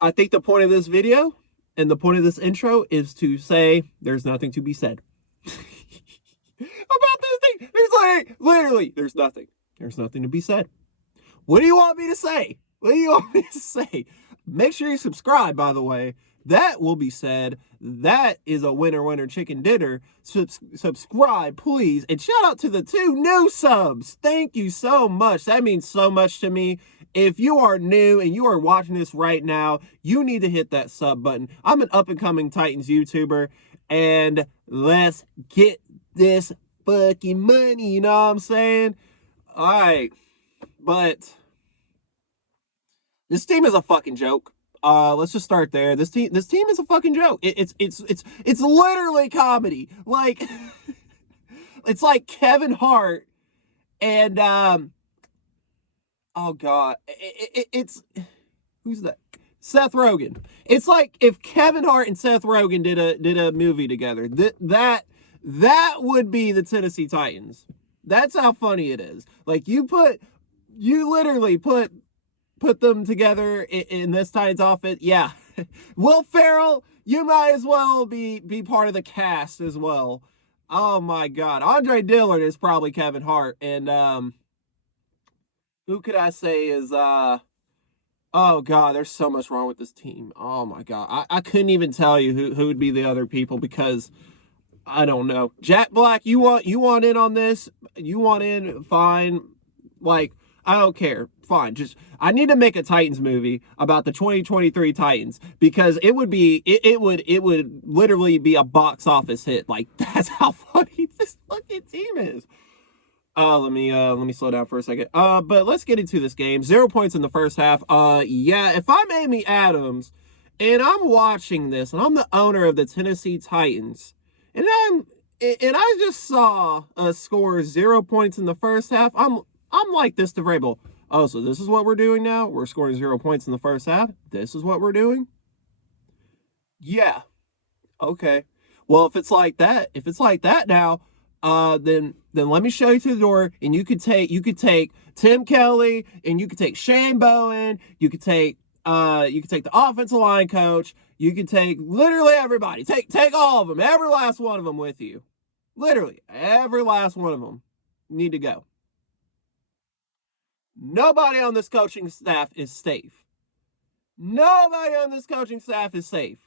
I think the point of this video and the point of this intro is to say there's nothing to be said about this thing. There's like literally there's nothing. There's nothing to be said. What do you want me to say? What do you want me to say? Make sure you subscribe, by the way. That will be said. That is a winner chicken dinner. Subscribe, please. And shout out to the 2 new subs. Thank you so much. That means so much to me. If you are new and you are watching this right now, you need to hit that sub button. I'm an up-and-coming Titans YouTuber, and let's get this fucking money, you know what I'm saying? All right, but this team is a fucking joke. Let's just start there. This team is a fucking joke. It's literally comedy. Like it's like Kevin Hart and oh god, it's who's that? Seth Rogen. It's like if Kevin Hart and Seth Rogen did a movie together. That would be the Tennessee Titans. That's how funny it is. Like you literally put them together in this Titans offense. Yeah. Will Ferrell, you might as well be part of the cast as well. Oh my god. Andre Dillard is probably Kevin Hart. And who could I say is oh god, there's so much wrong with this team. Oh my god. I couldn't even tell you who would be the other people because I don't know. Jack Black, you want in on this? You want in? Fine. Like, I don't care. Fine. Just I need to make a Titans movie about the 2023 Titans because it would literally be a box office hit. Like that's how funny this fucking team is. Let me slow down for a second. But let's get into this game. 0 points in the first half. Yeah, if I'm Amy Adams and I'm watching this and I'm the owner of the Tennessee Titans and I just saw a score 0 points in the first half, I'm like this to Vrabel. Oh, so this is what we're doing now? We're scoring 0 points in the first half? This is what we're doing? Yeah. Okay. Well, if it's like that now, then let me show you to the door, and you could take Tim Kelly, and you could take Shane Bowen, you could take the offensive line coach, you could take literally everybody, take all of them, every last one of them with you, literally every last one of them need to go. Nobody on this coaching staff is safe. Nobody on this coaching staff is safe.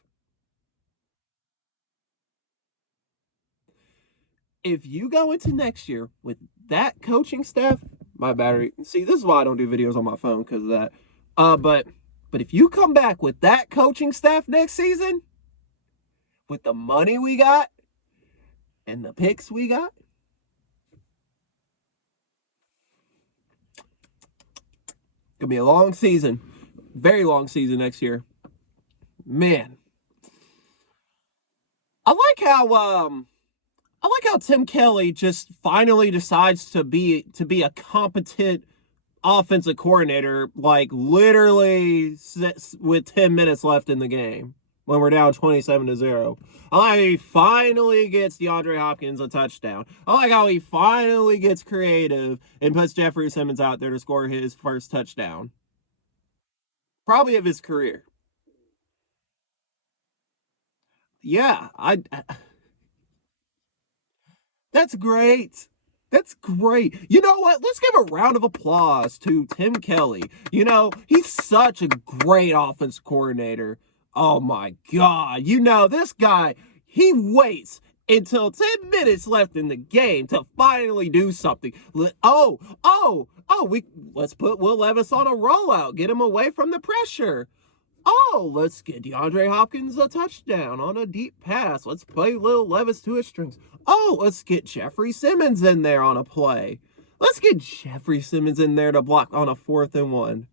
If you go into next year with that coaching staff, my battery. See, this is why I don't do videos on my phone because of that. But if you come back with that coaching staff next season, with the money we got and the picks we got, gonna be a long season, very long season next year. Man, I like how Tim Kelly just finally decides to be a competent offensive coordinator, like literally with 10 minutes left in the game when we're down 27-0. I like how he finally gets DeAndre Hopkins a touchdown. I like how he finally gets creative and puts Jeffrey Simmons out there to score his first touchdown. Probably of his career. Yeah, that's great. That's great. You know what? Let's give a round of applause to Tim Kelly. You know, he's such a great offense coordinator. Oh my God. You know, this guy, he waits until 10 minutes left in the game to finally do something. Let's put Will Levis on a rollout. Get him away from the pressure. Oh, let's get DeAndre Hopkins a touchdown on a deep pass. Let's play Will Levis to his strings. Oh, let's get Jeffrey Simmons in there on a play. Let's get Jeffrey Simmons in there to block on a 4th and 1.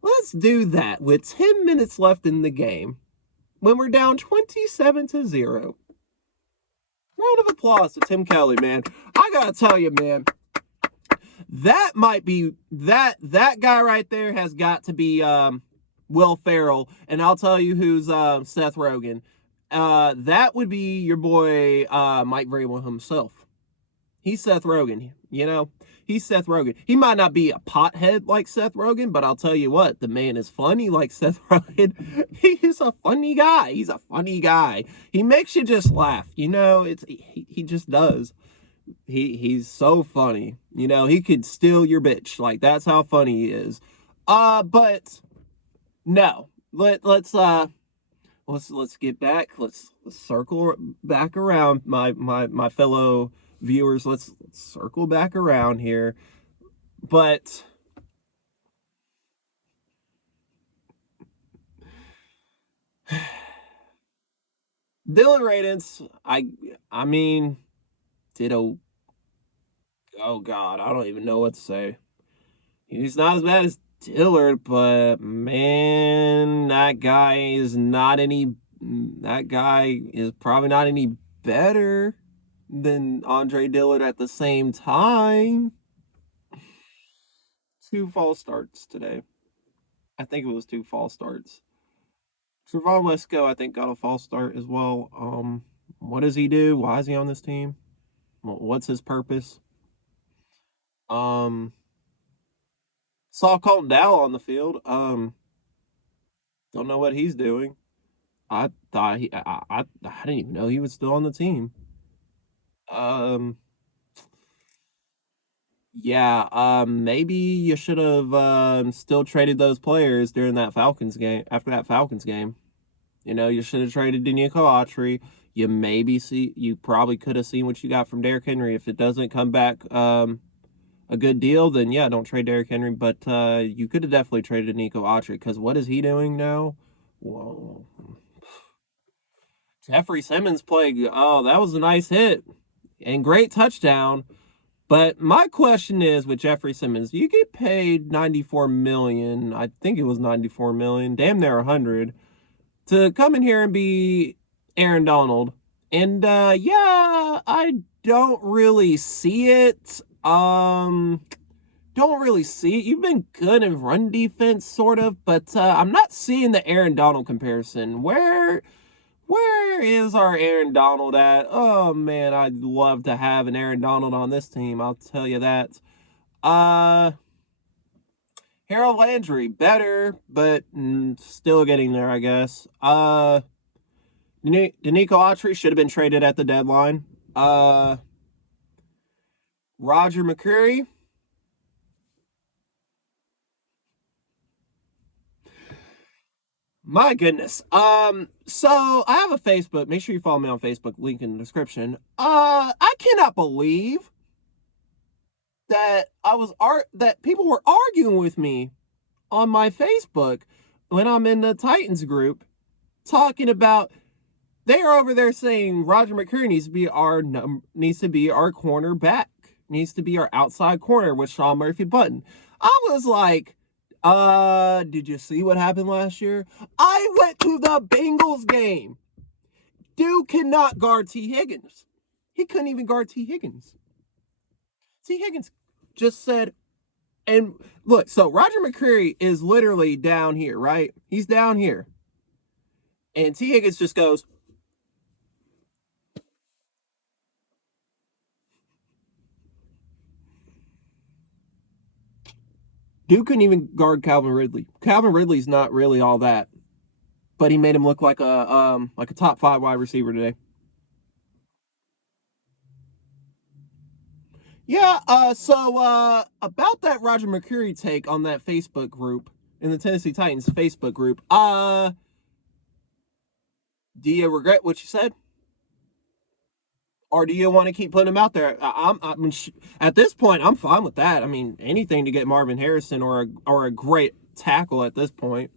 Let's do that with 10 minutes left in the game when we're down 27-0. Round of applause to Tim Kelly, man. I gotta tell you, man, that might be that guy right there has got to be Will Ferrell, and I'll tell you who's Seth Rogen. That would be your boy Mike Vrabel himself. He's Seth Rogen, you know? He's Seth Rogen. He might not be a pothead like Seth Rogen, but I'll tell you what, the man is funny like Seth Rogen. He's a funny guy. He's a funny guy. He makes you just laugh, you know? He just does. He's so funny. You know, he could steal your bitch. Like that's how funny he is. But no. Let's get back. Let's circle back around, my fellow viewers. Let's circle back around here. But Dylan Radins, I mean, did a oh god, I don't even know what to say. He's not as bad as Dillard, but man, that guy is probably not any better than Andre Dillard at the same time. Two false starts today. I think it was two false starts. Trevon Wesco, I think, got a false start as well. What does he do? Why is he on this team? What's his purpose? Um, saw Colton Dowell on the field. Don't know what he's doing. I thought I didn't even know he was still on the team. Um, yeah. Maybe you should have still traded those players during that Falcons game. After that Falcons game, you know, you should have traded Denico Autry. You probably could have seen what you got from Derrick Henry. If it doesn't come back a good deal, then yeah, don't trade Derrick Henry. But you could have definitely traded Nico Autry because what is he doing now? Whoa. Jeffrey Simmons played. Oh, that was a nice hit and great touchdown. But my question is with Jeffrey Simmons, you get paid 94 million. I think it was 94 million, damn near 100, to come in here and be Aaron Donald. And yeah, I don't really see it. Don't really see it. You've been good in run defense, sort of, but I'm not seeing the Aaron Donald comparison. Where is our Aaron Donald at? Oh man, I'd love to have an Aaron Donald on this team. I'll tell you that. Uh, Harold Landry better, but still getting there, I guess. Denico Autry should have been traded at the deadline. Roger McCreary. My goodness. So I have a Facebook. Make sure you follow me on Facebook. Link in the description. I cannot believe that people were arguing with me on my Facebook when I'm in the Titans group talking about they are over there saying Roger McCreary needs to be our cornerback, needs to be our outside corner with Sean Murphy Button. I was like, did you see what happened last year? I went to the Bengals game. Dude cannot guard T. Higgins. He couldn't even guard T. Higgins. T. Higgins just said, and look, so Roger McCreary is literally down here, right? He's down here. And T. Higgins just goes, dude couldn't even guard Calvin Ridley. Calvin Ridley's not really all that, but he made him look like a top 5 wide receiver today. Yeah, about that Roger McCreary take on that Facebook group, in the Tennessee Titans Facebook group, do you regret what you said? Or do you want to keep putting him out there? I mean, at this point, I'm fine with that. I mean, anything to get Marvin Harrison or a great tackle at this point,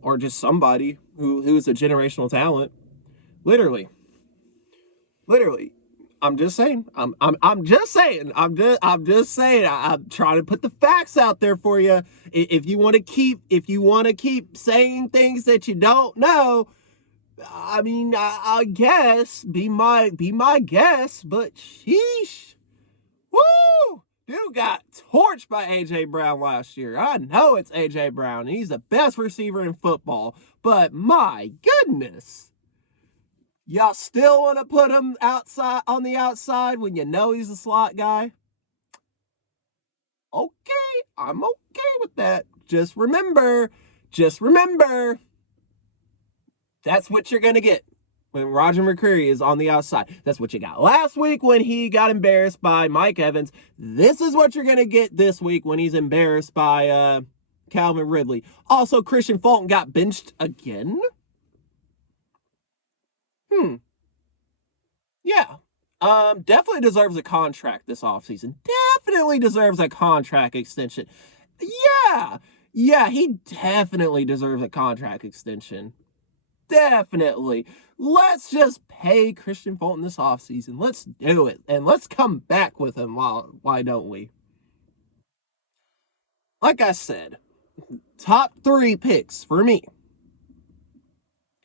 or just somebody who's a generational talent. Literally, literally. I'm just saying. I'm just saying. I'm just saying. I'm trying to put the facts out there for you. If you want to keep saying things that you don't know, I mean, I guess be my guess. But sheesh, woo, dude got torched by AJ Brown last year. I know it's AJ Brown. And he's the best receiver in football. But my goodness. Y'all still want to put him outside on the outside when you know he's a slot guy? Okay, I'm okay with that. Just remember, that's what you're gonna get when Roger McCreary is on the outside. That's what you got last week when he got embarrassed by Mike Evans. This is what you're gonna get this week when he's embarrassed by Calvin Ridley. Also, Christian Fulton got benched again. Hmm. Yeah. Definitely deserves a contract this offseason. Definitely deserves a contract extension. Yeah. Yeah, he definitely deserves a contract extension. Definitely. Let's just pay Christian Fulton this offseason. Let's do it. And let's come back with him. Why don't we? Like I said, top 3 picks for me.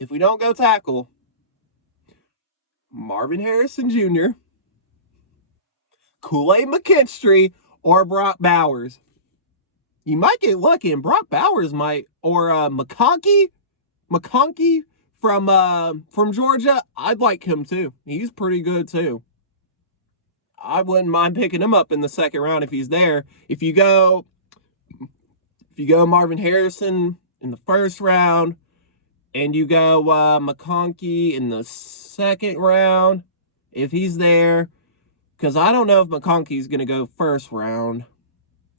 If we don't go tackle, Marvin Harrison Jr., Kool-Aid McKinstry, or Brock Bowers. You might get lucky, and Brock Bowers might, or McConkey from Georgia. I'd like him too. He's pretty good too. I wouldn't mind picking him up in the second round if he's there. If you go Marvin Harrison in the first round, and you go McConkey in the second round, if he's there, because I don't know if McConkey's gonna go first round.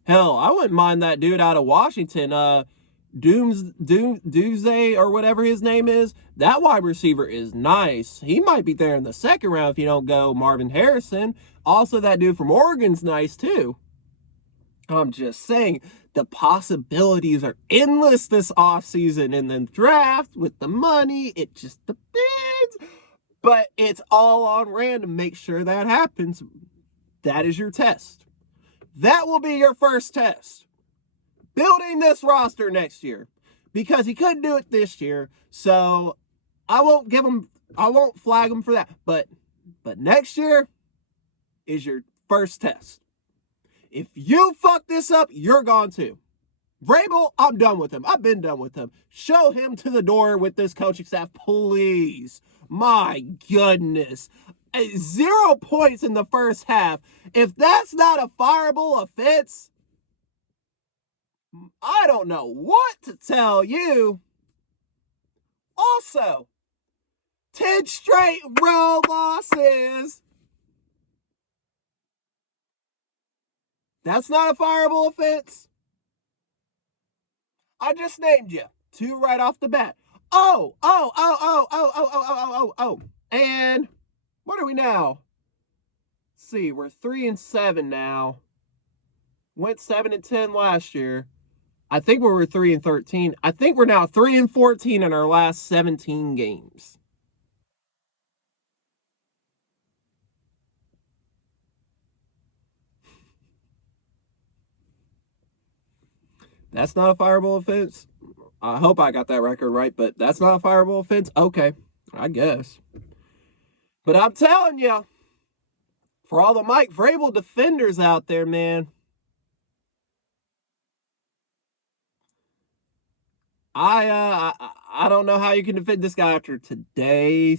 Hell, I wouldn't mind that dude out of Washington, Doomsday or whatever his name is. That wide receiver is nice. He might be there in the second round if you don't go Marvin Harrison. Also, that dude from Oregon's nice too. I'm just saying the possibilities are endless this offseason, and then draft with the money. It just depends. But it's all on random. Make sure that happens. That is your test. That will be your first test. Building this roster next year. Because he couldn't do it this year. So I won't flag him for that. But next year is your first test. If you fuck this up, you're gone too. Vrabel, I'm done with him. I've been done with him. Show him to the door with this coaching staff, please. My goodness. 0 points in the first half. If that's not a fireable offense, I don't know what to tell you. Also, 10 straight road losses. That's not a fireable offense. I just named you 2 right off the bat. Oh. And what are we now? Let's see, we're 3-7 now. Went 7-10 last year. I think we were 3-13. I think we're now 3-14 in our last 17 games. That's not a fireable offense. I hope I got that record right, but that's not a fireable offense. Okay, I guess. But I'm telling you, for all the Mike Vrabel defenders out there, man, I don't know how you can defend this guy after today,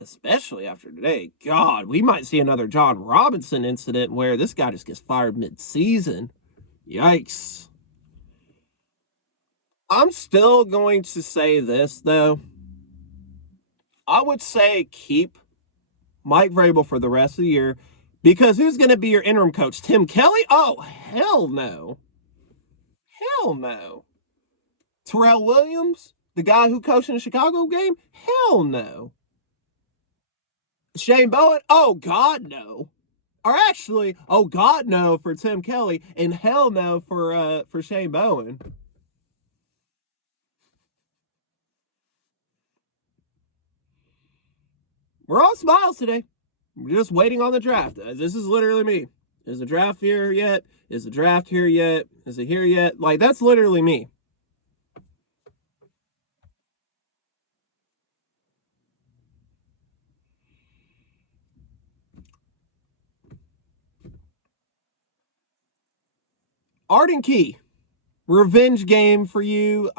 especially after today. God, we might see another John Robinson incident where this guy just gets fired mid-season. Yikes. I'm still going to say this though. I would say keep Mike Vrabel for the rest of the year, because who's going to be your interim coach? Tim Kelly? Oh, hell no. Hell no. Terrell Williams, the guy who coached in the Chicago game? Hell no. Shane Bowen? Oh, God, no. Or actually, oh, God, no for Tim Kelly, and hell no for Shane Bowen. We're all smiles today. We're just waiting on the draft. This is literally me. Is the draft here yet? Is the draft here yet? Is it here yet? Like, that's literally me. Arden Key, revenge game for you.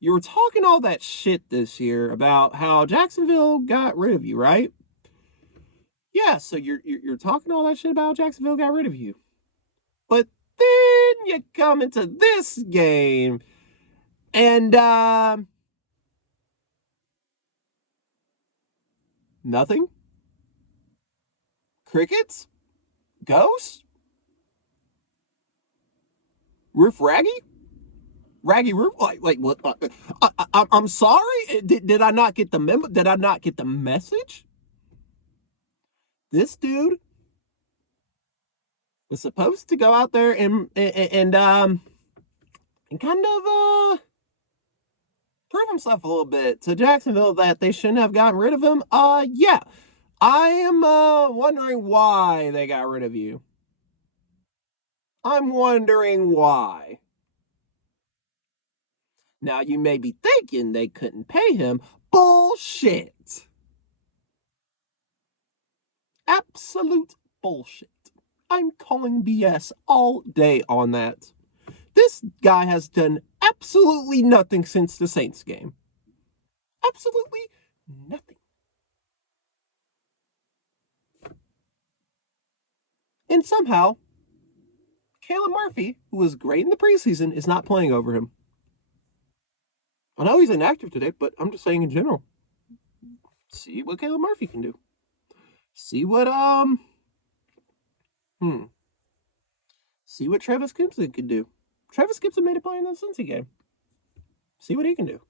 You were talking all that shit this year about how Jacksonville got rid of you, right? Yeah, so you're talking all that shit about Jacksonville got rid of you. But then you come into this game and nothing. Crickets? Ghosts? Roof Raggy? Raggy Roof? Like what? I'm sorry. Did I not get the memo? Did I not get the message? This dude was supposed to go out there and kind of prove himself a little bit to Jacksonville that they shouldn't have gotten rid of him. Yeah. I am wondering why they got rid of you. I'm wondering why. Now you may be thinking they couldn't pay him. Bullshit. Absolute bullshit. I'm calling BS all day on that. This guy has done absolutely nothing since the Saints game. Absolutely nothing. And somehow, Caleb Murphy, who was great in the preseason, is not playing over him. I know he's inactive today, but I'm just saying in general. See what Caleb Murphy can do. See what see what Travis Gibson can do. Travis Gibson made a play in the Cincy game. See what he can do.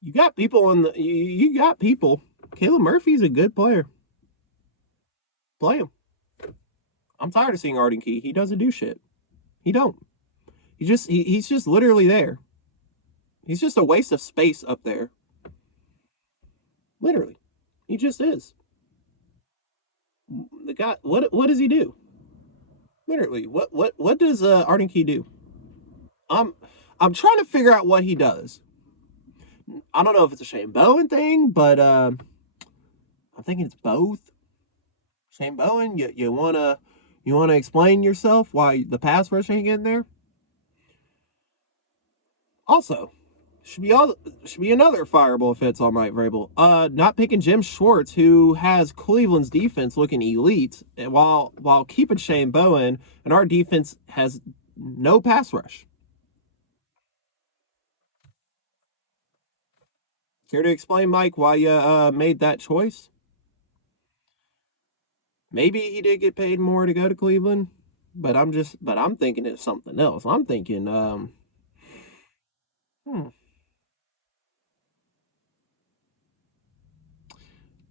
You got people in the you got people. Caleb Murphy's a good player. Play him. I'm tired of seeing Arden Key. He doesn't do shit. He don't. He's just literally there. He's just a waste of space up there. Literally. He just is. The guy what does he do? Literally. What does Arden Key do? I'm I'm trying to figure out what he does. I don't know if it's a Shane Bowen thing, but I'm thinking it's both. Shane Bowen, you wanna explain yourself why the pass rush ain't getting there? Also, should be another fireable offense on Mike Vrabel. Not picking Jim Schwartz, who has Cleveland's defense looking elite, while keeping Shane Bowen, and our defense has no pass rush. Care to explain, Mike, why you made that choice? Maybe he did get paid more to go to Cleveland, but I'm thinking it's something else. I'm thinking, hmm,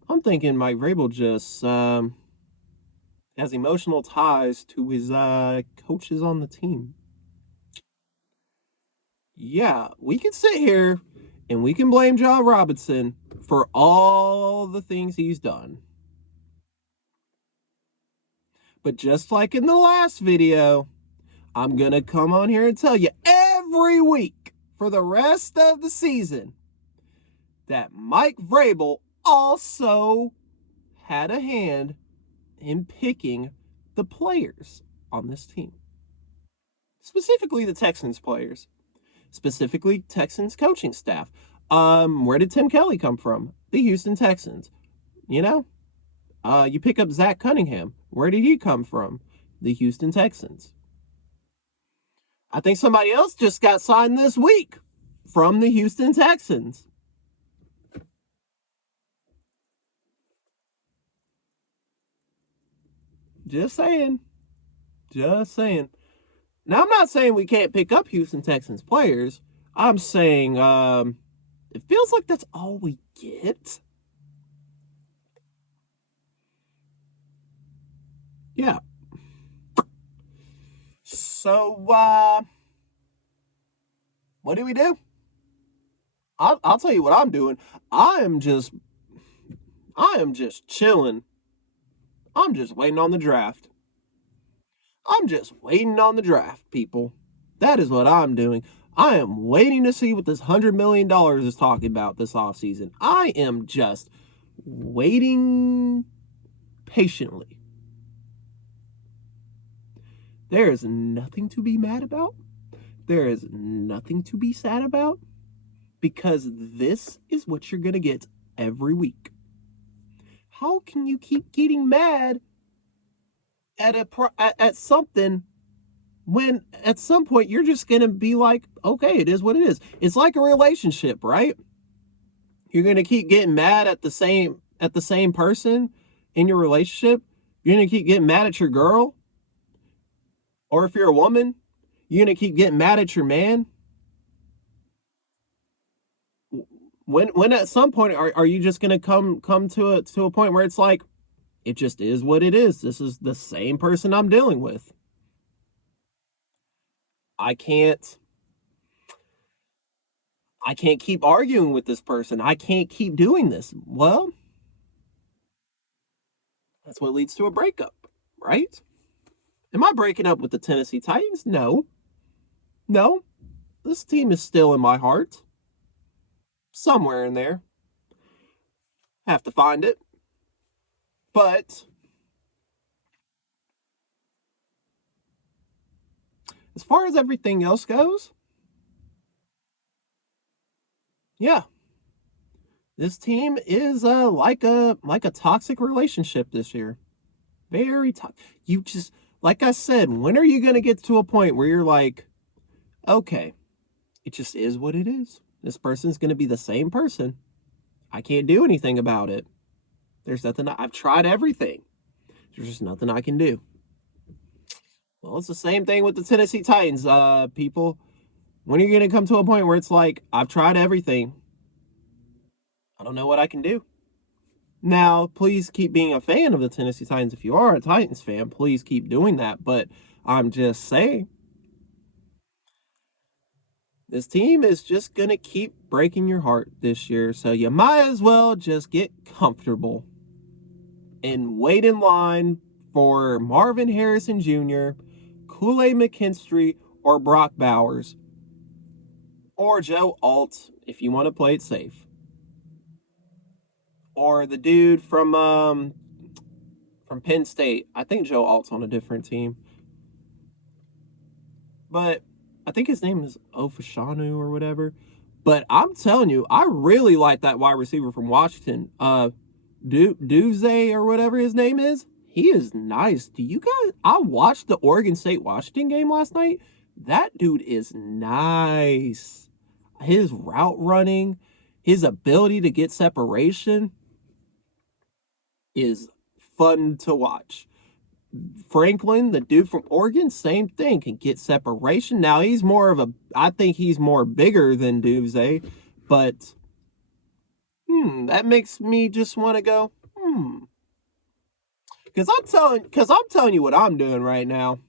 I'm thinking Mike Vrabel just has emotional ties to his coaches on the team. Yeah, we can sit here and we can blame John Robinson for all the things he's done. But just like in the last video, I'm going to come on here and tell you every week for the rest of the season that Mike Vrabel also had a hand in picking the players on this team. Specifically the Texans players. Specifically Texans coaching staff. Where did Tim Kelly come from? The Houston Texans. You know? You pick up Zach Cunningham. Where did he come from? The Houston Texans. I think somebody else just got signed this week from the Houston Texans. Just saying. Just saying. Now, I'm not saying we can't pick up Houston Texans players. I'm saying it feels like that's all we get. Yeah. So, what do we do? I'll tell you what I'm doing. I am just chilling. I'm just waiting on the draft. I'm just waiting on the draft, people. That is what I'm doing. I am waiting to see what this $100 million is talking about this offseason. I am just waiting patiently. There is nothing to be mad about. There is nothing to be sad about. because this is what you're going to get every week. How can you keep getting mad at something when at some point you're just going to be like, okay, it is what it is. It's like a relationship, right? You're going to keep getting mad at the same person in your relationship. You're going to keep getting mad at your girl, or if you're a woman, you're going to keep getting mad at your man. When at some point are you just going to come to a point where it's like it just is what it is. This is the same person I'm dealing with. I can't I can't keep arguing with this person. I can't keep doing this. Well, that's what leads to a breakup, right? Am I breaking up with the Tennessee Titans? No. No. This team is still in my heart. Somewhere in there. Have to find it. But as far as everything else goes, yeah, this team is like a toxic relationship this year. Very toxic. You just like I said, when are you going to get to a point where you're like, okay, it just is what it is. This person's going to be the same person. I can't do anything about it. There's nothing. I've tried everything. There's just nothing I can do. Well, it's the same thing with the Tennessee Titans, people. When are you going to come to a point where it's like, I've tried everything. I don't know what I can do. Now, please keep being a fan of the Tennessee Titans. If you are a Titans fan, please keep doing that. But I'm just saying, this team is just going to keep breaking your heart this year. So you might as well just get comfortable and wait in line for Marvin Harrison Jr., Kool-Aid McKinstry, or Brock Bowers, or Joe Alt if you want to play it safe, or the dude from Penn State. I think Joe Alt's on a different team, but I think his name is Ofashanu or whatever. But I'm telling you, I really like that wide receiver from Washington, Duvze or whatever his name is. He is nice. Do you guys? I watched the Oregon State Washington game last night. That dude is nice. His route running, his ability to get separation is fun to watch. Franklin, the dude from Oregon, same thing, can get separation. Now he's more of a, I think he's more bigger than Duvze, but that makes me just want to go, because I'm telling you what I'm doing right now.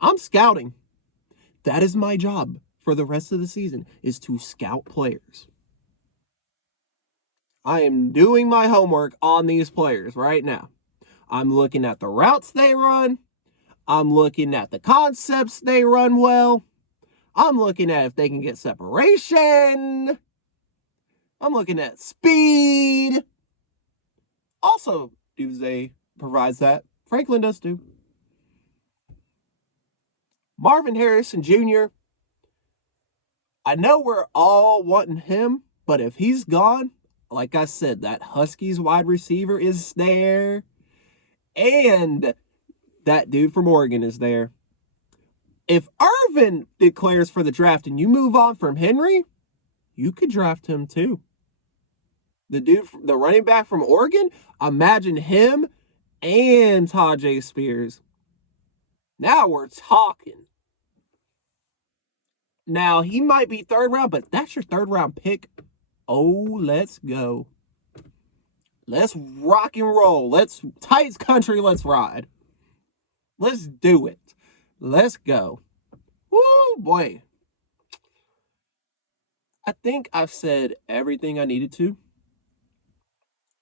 I'm scouting. That is my job for the rest of the season is to scout players. I am doing my homework on these players right now. I'm looking at the routes they run. I'm looking at the concepts they run well. I'm looking at if they can get separation. I'm looking at speed. Also, Doomsday provides that. Franklin does too. Marvin Harrison Jr., I know we're all wanting him, but if he's gone, like I said, that Huskies wide receiver is there. And that dude from Oregon is there. If Irvin declares for the draft and you move on from Henry, you could draft him too. The dude, the running back from Oregon, imagine him and Tajay Spears. Now we're talking. Now he might be third round, but that's your third round pick. Oh, let's go. Let's rock and roll. Let's Titans country. Let's ride. Let's do it. Let's go. Woo, boy. I think I've said everything I needed to.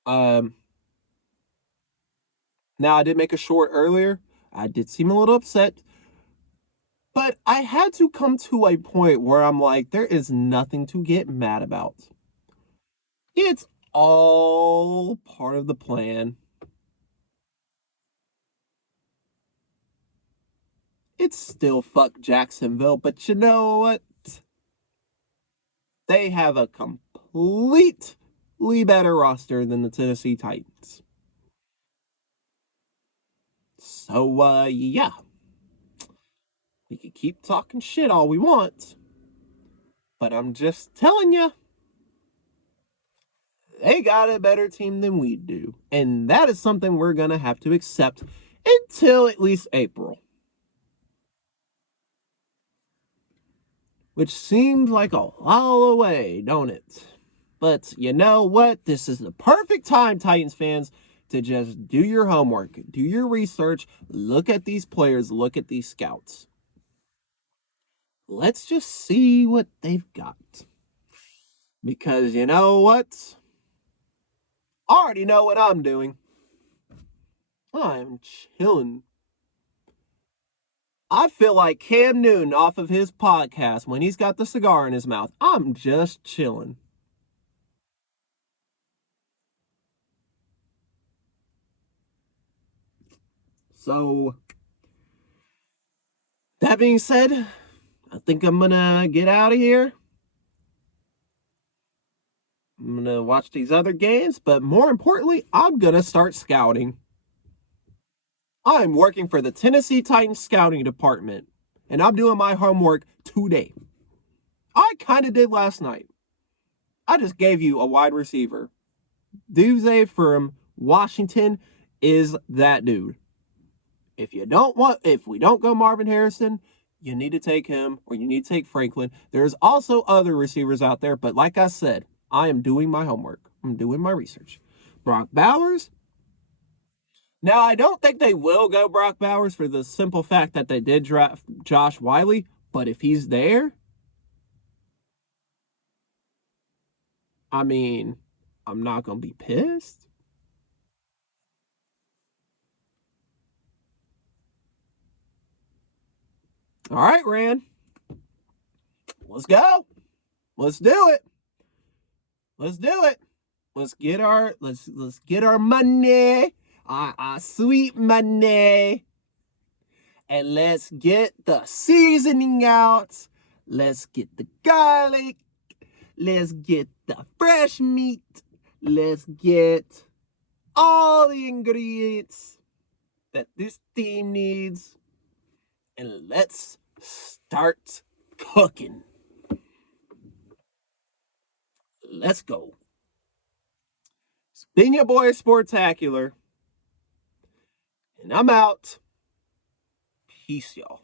Um, Now I did make a short earlier. I did seem a little upset, but I had to come to a point where I'm like, there is nothing to get mad about. It's all part of the plan. It's still fuck Jacksonville, but you know what? They have a completely better roster than the Tennessee Titans. So, yeah, we can keep talking shit all we want, but I'm just telling you, they got a better team than we do. And that is something we're going to have to accept until at least April. Which seems like a while away, don't it? But you know what? This is the perfect time, Titans fans, to just do your homework, do your research, look at these players, look at these scouts. Let's just see what they've got. Because you know what? I already know what I'm doing. I'm chilling. I feel like Cam Newton off of his podcast when he's got the cigar in his mouth. I'm just chilling. So, that being said, I think I'm gonna get out of here. I'm gonna watch these other games, but more importantly, I'm gonna start scouting. I'm working for the Tennessee Titans scouting department, and I'm doing my homework today. I kind of did last night. I just gave you a wide receiver. Duvze from Washington is that dude. If we don't go Marvin Harrison, you need to take him or you need to take Franklin. There's also other receivers out there, but like I said, I am doing my homework. I'm doing my research. Brock Bowers. Now, I don't think they will go Brock Bowers for the simple fact that they did draft Josh Wiley, but if he's there, I mean, I'm not going to be pissed. All right, Rand. Let's go. Let's do it. Let's do it. Let's get our money. Our sweet money. And let's get the seasoning out. Let's get the garlic. Let's get the fresh meat. Let's get all the ingredients that this team needs. And let's start cooking. Let's go. It's been your boy Sportacular. And I'm out. Peace, y'all.